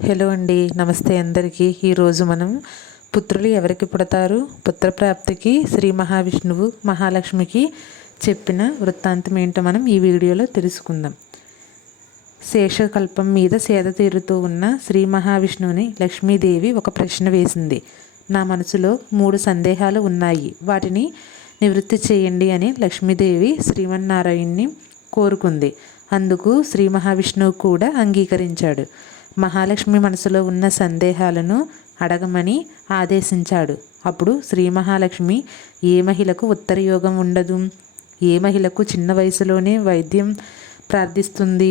Hello అండి, నమస్తే అందరికీ. ఈరోజు మనం పుత్రులు ఎవరికి పుడతారు, పుత్రప్రాప్తికి శ్రీ మహావిష్ణువు మహాలక్ష్మికి చెప్పిన వృత్తాంతం ఏంటో మనం ఈ వీడియోలో తెలుసుకుందాం. శేషకల్పం మీద సేద తీరుతూ ఉన్న శ్రీ మహావిష్ణువుని లక్ష్మీదేవి ఒక ప్రశ్న వేసింది. నా మనసులో 3 సందేహాలు ఉన్నాయి, వాటిని నివృత్తి చేయండి అని లక్ష్మీదేవి శ్రీమన్నారాయణ్ణి కోరుకుంది. అందుకు శ్రీ మహావిష్ణువు కూడా అంగీకరించాడు. మహాలక్ష్మి మనసులో ఉన్న సందేహాలను అడగమని ఆదేశించాడు. అప్పుడు శ్రీ మహాలక్ష్మి ఏ మహిళకు ఉత్తరయోగం ఉండదు, ఏ మహిళకు చిన్న వయసులోనే వైద్యం ప్రార్థిస్తుంది,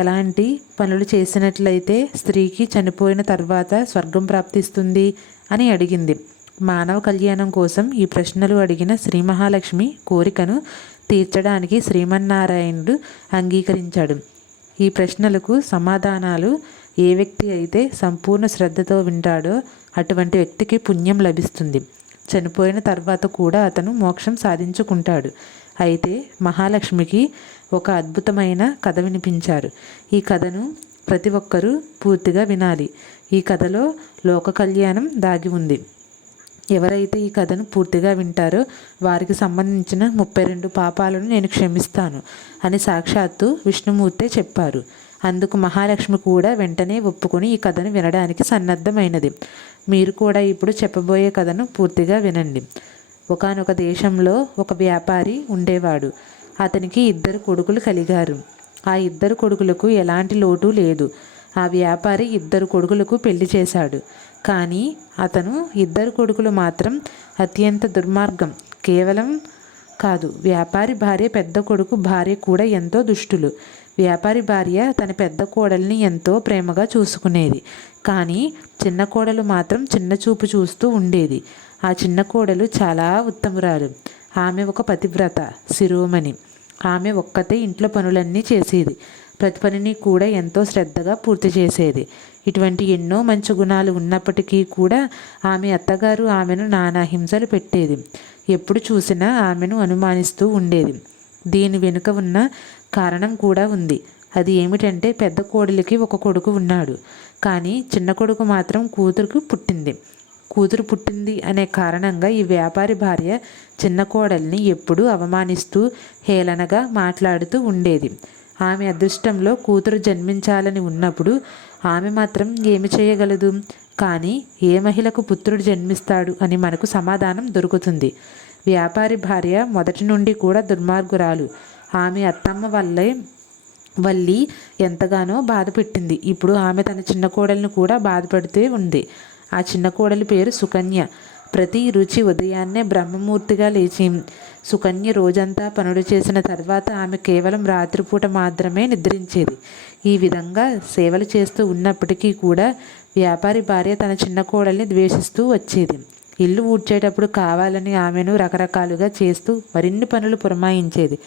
ఎలాంటి పనులు చేసినట్లయితే స్త్రీకి చనిపోయిన తర్వాత స్వర్గం ప్రాప్తిస్తుంది అని అడిగింది. మానవ కళ్యాణం కోసం ఈ ప్రశ్నలు అడిగిన శ్రీ మహాలక్ష్మి కోరికను తీర్చడానికి శ్రీమన్నారాయణుడు అంగీకరించాడు. ఈ ప్రశ్నలకు సమాధానాలు ఏ వ్యక్తి అయితే సంపూర్ణ శ్రద్ధతో వింటాడో అటువంటి వ్యక్తికి పుణ్యం లభిస్తుంది. చనిపోయిన తర్వాత కూడా అతను మోక్షం సాధించుకుంటాడు. అయితే మహాలక్ష్మికి ఒక అద్భుతమైన కథ వినిపించారు. ఈ కథను ప్రతి ఒక్కరూ పూర్తిగా వినాలి. ఈ కథలో లోక కళ్యాణం దాగి ఉంది. ఎవరైతే ఈ కథను పూర్తిగా వింటారో వారికి సంబంధించిన 32 పాపాలను నేను క్షమిస్తాను అని సాక్షాత్తు విష్ణుమూర్తే చెప్పారు. అందుకు మహాలక్ష్మి కూడా వెంటనే ఒప్పుకొని ఈ కథను వినడానికి సన్నద్ధమైనది. మీరు కూడా ఇప్పుడు చెప్పబోయే కథను పూర్తిగా వినండి. ఒకానొక దేశంలో ఒక వ్యాపారి ఉండేవాడు. అతనికి 2 కొడుకులు కలిగారు. ఆ 2 కొడుకులకు ఎలాంటి లోటు లేదు. ఆ వ్యాపారి 2 కొడుకులకు పెళ్లి చేశాడు. కానీ అతను 2 కొడుకులు మాత్రం అత్యంత దుర్మార్గం. కేవలం కాదు, వ్యాపారి భార్య పెద్ద కొడుకు భార్య కూడా ఎంతో దుష్టులు. వ్యాపారి భార్య తన పెద్ద కోడల్ని ఎంతో ప్రేమగా చూసుకునేది. కానీ చిన్న కోడలు మాత్రం చిన్న చూపు చూస్తూ ఉండేది. ఆ చిన్న కోడలు చాలా ఉత్తమురాలు. ఆమె ఒక పతివ్రత శిరోమణి. ఆమె ఒక్కతే ఇంట్లో పనులన్నీ చేసేది. ప్రతి పనిని కూడా ఎంతో శ్రద్ధగా పూర్తి చేసేది. ఇటువంటి ఎన్నో మంచి గుణాలు ఉన్నప్పటికీ కూడా ఆమె అత్తగారు ఆమెను నానా హింసలు పెట్టేది. ఎప్పుడు చూసినా ఆమెను అనుమానిస్తూ ఉండేది. దీని వెనుక ఉన్న కారణం కూడా ఉంది. అది ఏమిటంటే పెద్ద కోడలికి ఒక కొడుకు ఉన్నాడు. కానీ చిన్న కొడుకు మాత్రం కూతురు పుట్టింది అనే కారణంగా ఈ వ్యాపారి భార్య చిన్న కోడల్ని ఎప్పుడూ అవమానిస్తూ హేళనగా మాట్లాడుతూ ఉండేది. ఆమె అదృష్టంలో కూతురు జన్మించాలని ఉన్నప్పుడు ఆమె మాత్రం ఏమి చేయగలదు? కానీ ఏ మహిళకు పుత్రుడు జన్మిస్తాడు అని మనకు సమాధానం దొరుకుతుంది. వ్యాపారి భార్య మొదటి నుండి కూడా దుర్మార్గురాలు. ఆమె అత్తమ్మ వల్లి ఎంతగానో బాధ పెట్టింది. ఇప్పుడు ఆమె తన చిన్న కోడలను కూడా బాధపడుతూ ఉంది. ఆ చిన్న కోడలి పేరు సుకన్య. ప్రతి రుచి ఉదయాన్నే బ్రహ్మమూర్తిగా లేచి సుకన్య రోజంతా పనులు చేసిన తర్వాత ఆమె కేవలం రాత్రిపూట మాత్రమే నిద్రించేది. ఈ విధంగా సేవలు చేస్తూ ఉన్నప్పటికీ కూడా వ్యాపారి భార్య తన చిన్న కోడల్ని ద్వేషిస్తూ వచ్చేది. ఇల్లు ఊడ్చేటప్పుడు కావాలని ఆమెను రకరకాలుగా చేస్తూ మరిన్ని పనులు పురమాయించేది.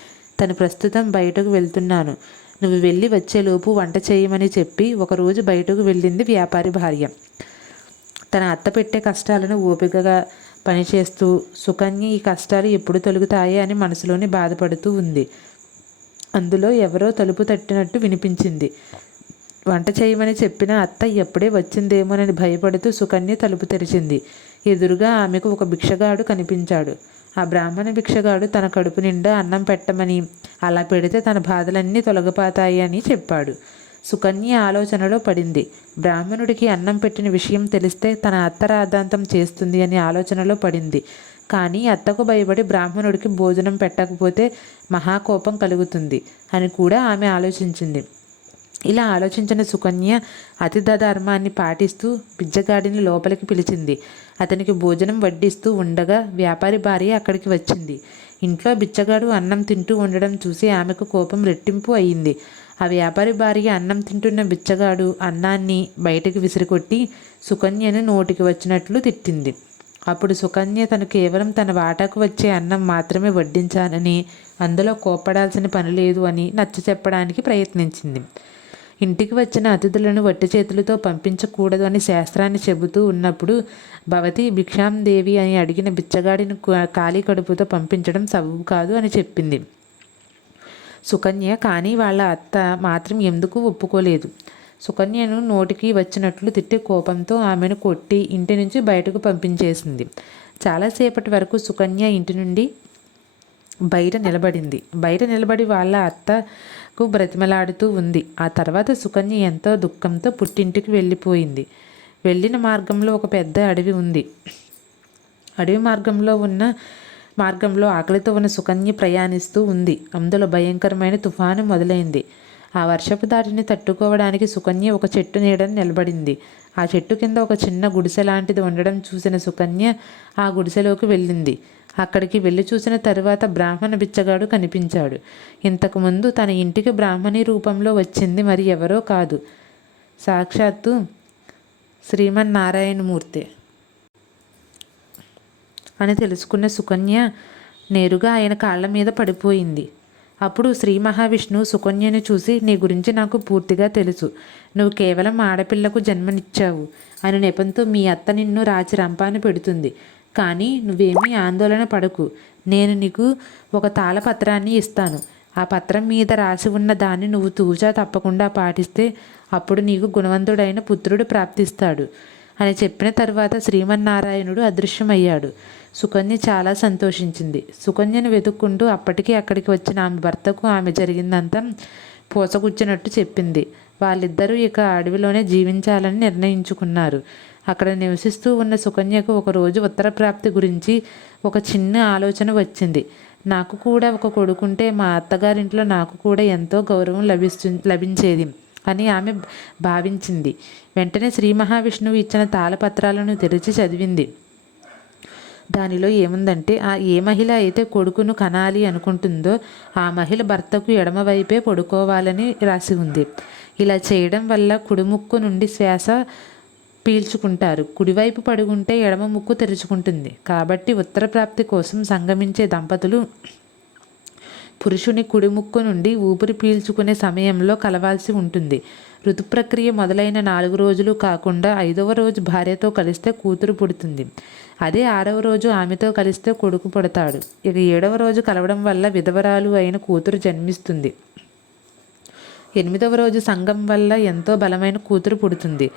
తను ప్రస్తుతం బయటకు వెళ్తున్నాను, నువ్వు వెళ్ళి వచ్చేలోపు వంట చేయమని చెప్పి ఒకరోజు బయటకు వెళ్ళింది వ్యాపారి భార్య. తన అత్త పెట్టే కష్టాలను ఓపికగా పనిచేస్తూ సుకన్య ఈ కష్టాలు ఎప్పుడు తొలుగుతాయి అని మనసులోని బాధపడుతూ ఉంది. అందులో ఎవరో తలుపు తట్టినట్టు వినిపించింది. వంట చేయమని చెప్పిన అత్త ఎప్పుడే వచ్చిందేమోనని భయపడుతూ సుకన్య తలుపు తెరిచింది. ఎదురుగా ఆమెకు ఒక భిక్షగాడు కనిపించాడు. ఆ బ్రాహ్మణ భిక్షగాడు తన కడుపు నిండా అన్నం పెట్టమని, అలా పెడితే తన బాధలన్నీ తొలగిపోతాయి అని చెప్పాడు. సుకన్య ఆలోచనలో పడింది. బ్రాహ్మణుడికి అన్నం పెట్టిన విషయం తెలిస్తే తన అత్త రాద్ధాంతం చేస్తుంది అని ఆలోచనలో పడింది. కానీ అత్తకు భయపడి బ్రాహ్మణుడికి భోజనం పెట్టకపోతే మహాకోపం కలుగుతుంది అని కూడా ఆమె ఆలోచించింది. ఇలా ఆలోచించిన సుకన్య అతిథ ధర్మాన్ని పాటిస్తూ బిచ్చగాడిని లోపలికి పిలిచింది. అతనికి భోజనం వడ్డిస్తూ ఉండగా వ్యాపారి భార్య అక్కడికి వచ్చింది. ఇంట్లో బిచ్చగాడు అన్నం తింటూ ఉండడం చూసి ఆమెకు కోపం రెట్టింపు అయింది. ఆ వ్యాపారి భార్య అన్నం తింటున్న బిచ్చగాడు అన్నాన్ని బయటకు విసిరికొట్టి సుకన్యను నోటికి వచ్చినట్లు తిట్టింది. అప్పుడు సుకన్య తను కేవలం తన వాటాకు వచ్చే అన్నం మాత్రమే వడ్డించానని, అందులో కోప్పడాల్సిన పని లేదు అని నచ్చ చెప్పడానికి ప్రయత్నించింది. ఇంటికి వచ్చిన అతిథులను వట్టి చేతులతో పంపించకూడదు అని శాస్త్రాన్ని చెబుతూ ఉన్నప్పుడు భవతి భిక్షాందేవి అని అడిగిన బిచ్చగాడిని ఖాళీ కడుపుతో పంపించడం సబబు కాదు అని చెప్పింది సుకన్య. కానీ వాళ్ళ అత్త మాత్రం ఎందుకు ఒప్పుకోలేదు. సుకన్యను నోటికి వచ్చినట్లు తిట్టి కోపంతో ఆమెను కొట్టి ఇంటి నుంచి బయటకు పంపించేసింది. చాలాసేపటి వరకు సుకన్య ఇంటి నుండి బయట నిలబడి వాళ్ళ అత్తకు బ్రతిమలాడుతూ ఉంది. ఆ తర్వాత సుకన్య ఎంతో దుఃఖంతో పుట్టింటికి వెళ్ళిపోయింది. వెళ్ళిన మార్గంలో ఒక పెద్ద అడవి ఉంది. అడవి మార్గంలో ఆకలితో ఉన్న సుకన్య ప్రయాణిస్తూ ఉంది. అందులో భయంకరమైన తుఫాను మొదలైంది. ఆ వర్షపు దాటిని తట్టుకోవడానికి సుకన్య ఒక చెట్టు నీడని నిలబడింది. ఆ చెట్టు కింద ఒక చిన్న గుడిసె లాంటిది ఉండడం చూసిన సుకన్య ఆ గుడిసెలోకి వెళ్ళింది. అక్కడికి వెళ్ళి చూసిన తరువాత బ్రాహ్మణ బిచ్చగాడు కనిపించాడు. ఇంతకుముందు తన ఇంటికి బ్రాహ్మణి రూపంలో వచ్చింది మరి ఎవరో కాదు, సాక్షాత్తు శ్రీమన్నారాయణమూర్తి అని తెలుసుకున్న సుకన్య నేరుగా ఆయన కాళ్ళ మీద పడిపోయింది. అప్పుడు శ్రీ మహావిష్ణువు సుకన్యను చూసి, నీ గురించి నాకు పూర్తిగా తెలుసు. నువ్వు కేవలం ఆడపిల్లకు జన్మనిచ్చావు అని నెపంతో మీ అత్త నిన్ను రాచి రంపాన పెడుతుంది. కానీ నువ్వేమీ ఆందోళన పడకు. నేను నీకు ఒక తాళపత్రాన్ని ఇస్తాను. ఆ పత్రం మీద రాసి ఉన్న దాన్ని నువ్వు తూచా తప్పకుండా పాటిస్తే అప్పుడు నీకు గుణవంతుడైన పుత్రుడు ప్రాప్తిస్తాడు అని చెప్పిన తర్వాత శ్రీమన్నారాయణుడు అదృశ్యమయ్యాడు. సుకన్య చాలా సంతోషించింది. సుకన్యను వెతుక్కుంటూ అప్పటికే అక్కడికి వచ్చిన ఆమె భర్తకు ఆమె జరిగిందంతా పోసగుచ్చినట్టు చెప్పింది. వాళ్ళిద్దరూ ఇక అడవిలోనే జీవించాలని నిర్ణయించుకున్నారు. అక్కడ నివసిస్తూ ఉన్న సుకన్యకు ఒకరోజు ఉత్తరప్రాప్తి గురించి ఒక చిన్న ఆలోచన వచ్చింది. నాకు కూడా ఒక కొడుకుంటే మా అత్తగారింట్లో నాకు కూడా ఎంతో గౌరవం లభించేది అని ఆమె భావించింది. వెంటనే శ్రీ మహావిష్ణువు ఇచ్చిన తాళపత్రాలను తెరిచి చదివింది. దానిలో ఏముందంటే, ఏ మహిళ అయితే కొడుకును కనాలి అనుకుంటుందో ఆ మహిళ భర్తకు ఎడమవైపే పడుకోవాలని రాసి ఉంది. ఇలా చేయడం వల్ల కుడిముక్కు నుండి శ్వాస పీల్చుకుంటారు. కుడివైపు పడుకుంటే ఎడమ ముక్కు తెరుచుకుంటుంది. కాబట్టి ఉత్తరప్రాప్తి కోసం సంగమించే దంపతులు పురుషుని కుడిముక్కు నుండి ఊపిరి పీల్చుకునే సమయంలో కలవాల్సి ఉంటుంది. ఋతుప్రక్రియ మొదలైన 4 రోజులు కాకుండా 5వ రోజు భార్యతో కలిస్తే కూతురు పుడుతుంది. అదే 6వ రోజు ఆమెతో కలిస్తే కొడుకు పుడతాడు. ఇక 7వ రోజు కలవడం వల్ల విధవరాలు అయిన కూతురు జన్మిస్తుంది. 8వ రోజు సంగం వల్ల ఎంతో బలమైన కూతురు పుడుతుంది.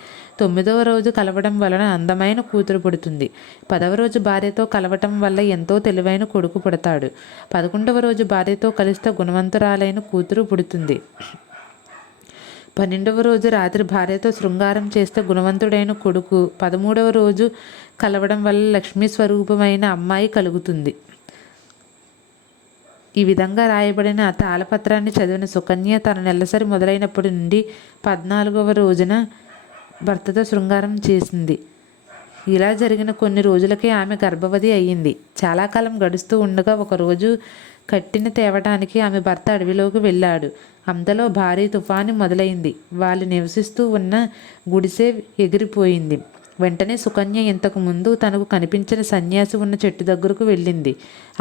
9వ రోజు కలవడం వలన అందమైన కూతురు పుడుతుంది. 10వ రోజు భార్యతో కలవటం వల్ల ఎంతో తెలివైన కొడుకు పుడతాడు. 11వ రోజు భార్యతో కలిస్తే గుణవంతురాలైన కూతురు పుడుతుంది. 12వ రోజు రాత్రి భార్యతో శృంగారం చేస్తే గుణవంతుడైన కొడుకు, 13వ రోజు కలవడం వల్ల లక్ష్మీ స్వరూపమైన అమ్మాయి కలుగుతుంది. ఈ విధంగా రాయబడిన ఆ తాళపత్రాన్ని చదివిన సుకన్య తన నెలసరి మొదలైనప్పటి నుండి 14వ రోజున భర్తతో శృంగారం చేసింది. ఇలా జరిగిన కొన్ని రోజులకే ఆమె గర్భవతి అయ్యింది. చాలా కాలం గడుస్తూ ఉండగా ఒకరోజు కట్టిన తేవటానికి ఆమె భర్త అడవిలోకి వెళ్ళాడు. అంతలో భారీ తుఫాను మొదలైంది. వాళ్ళు నివసిస్తూ ఉన్న గుడిసె ఎగిరిపోయింది. వెంటనే సుకన్య ఇంతకు ముందు తనకు కనిపించిన సన్యాసి ఉన్న చెట్టు దగ్గరకు వెళ్ళింది.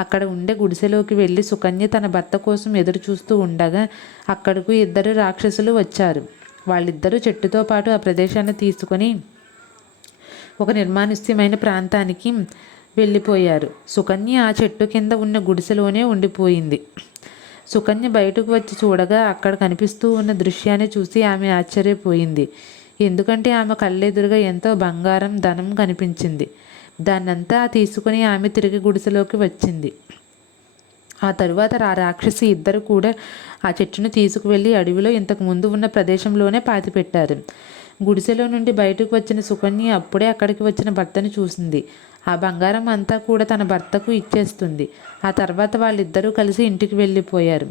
అక్కడ ఉండే గుడిసెలోకి వెళ్ళి సుకన్య తన భర్త కోసం ఎదురు చూస్తూ ఉండగా అక్కడకు 2 రాక్షసులు వచ్చారు. వాళ్ళిద్దరూ చెట్టుతో పాటు ఆ ప్రదేశాన్ని తీసుకొని ఒక నిర్మానుష్యమైన ప్రాంతానికి వెళ్ళిపోయారు. సుకన్య ఆ చెట్టు కింద ఉన్న గుడిసెలోనే ఉండిపోయింది. సుకన్య బయటకు వచ్చి చూడగా అక్కడ కనిపిస్తూ ఉన్న దృశ్యాన్ని చూసి ఆమె ఆశ్చర్యపోయింది. ఎందుకంటే ఆమె కళ్ళెదురుగా ఎంతో బంగారం, ధనం కనిపించింది. దాన్నంతా తీసుకుని ఆమె తిరిగి గుడిసెలోకి వచ్చింది. ఆ తరువాత ఆ రాక్షసి ఇద్దరు కూడా ఆ చెట్టును తీసుకువెళ్ళి అడవిలో ఇంతకు ముందు ఉన్న ప్రదేశంలోనే పాతిపెట్టారు. గుడిసెలో నుండి బయటకు వచ్చిన సుకన్య అప్పుడే అక్కడికి వచ్చిన భర్తను చూసింది. ఆ బంగారం అంతా కూడా తన భర్తకు ఇచ్చేస్తుంది. ఆ తర్వాత వాళ్ళిద్దరూ కలిసి ఇంటికి వెళ్ళిపోయారు.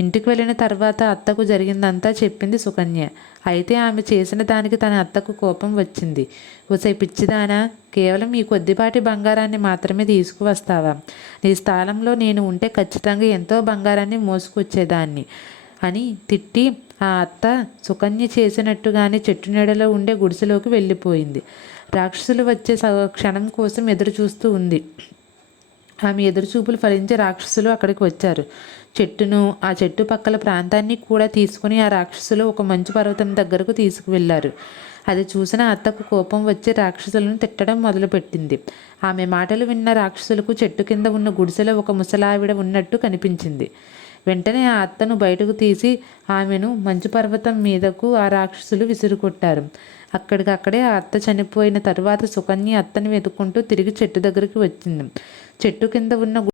ఇంటికి వెళ్ళిన తర్వాత అత్తకు జరిగిందంతా చెప్పింది సుకన్య. అయితే ఆమె చేసిన దానికి తన అత్తకు కోపం వచ్చింది. ఓసై పిచ్చిదానా, కేవలం ఈ కొద్దిపాటి బంగారాన్ని మాత్రమే తీసుకువస్తావా? నీ స్థానంలో నేను ఉంటే ఖచ్చితంగా ఎంతో బంగారాన్ని మోసుకొచ్చేదాన్ని అని తిట్టి ఆ అత్త సుకన్య చేసినట్టుగానే చెట్టు నీడలో ఉండే గుడిసెలోకి వెళ్ళిపోయింది. రాక్షసులు వచ్చే క్షణం కోసం ఎదురు చూస్తూ ఉంది. ఆమె ఎదురుచూపులు ఫలించి రాక్షసులు అక్కడికి వచ్చారు. చెట్టును, ఆ చెట్టు పక్కల ప్రాంతాన్ని కూడా తీసుకుని ఆ రాక్షసులు ఒక మంచు పర్వతం దగ్గరకు తీసుకువెళ్లారు. అది చూసిన అత్తకు కోపం వచ్చి రాక్షసులను తిట్టడం మొదలుపెట్టింది. ఆమె మాటలు విన్న రాక్షసులకు చెట్టు కింద ఉన్న గుడిసెలో ఒక ముసలావిడ ఉన్నట్టు కనిపించింది. వెంటనే ఆ అత్తను బయటకు తీసి ఆమెను మంచు పర్వతం మీదకు ఆ రాక్షసులు విసిరుకొట్టారు. అక్కడికక్కడే ఆ అత్త చనిపోయిన తరువాత సుకన్య అత్తని వెతుక్కుంటూ తిరిగి చెట్టు దగ్గరికి వచ్చింది. చెట్టు కింద ఉన్న